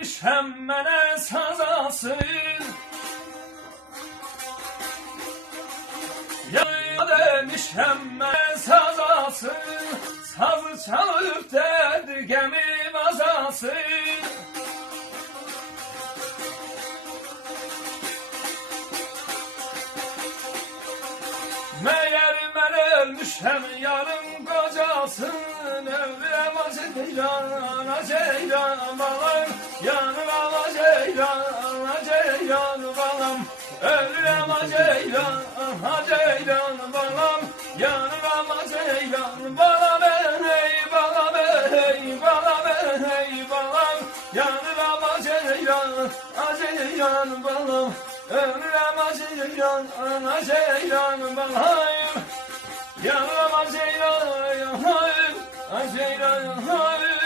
demişəm mənə sazasın. Ya demişəm mənə sazasın. Sazı çalıb dərdi gəmim azasın. Meğer mən ölmüşəm yarım qocasın. Ömrəm aceyran, aceyran balam. Yanıram aceyran, aceyran balam. Ömrəm aceyran, aceyran balam. Yanıram aceyran balam. Ey balam, ey balam, ey balam. Yanıram aceyran, aceyran balam. Ömrəm aceyran, aceyran balam. Yanıram aceyran, aceyran, aceyran.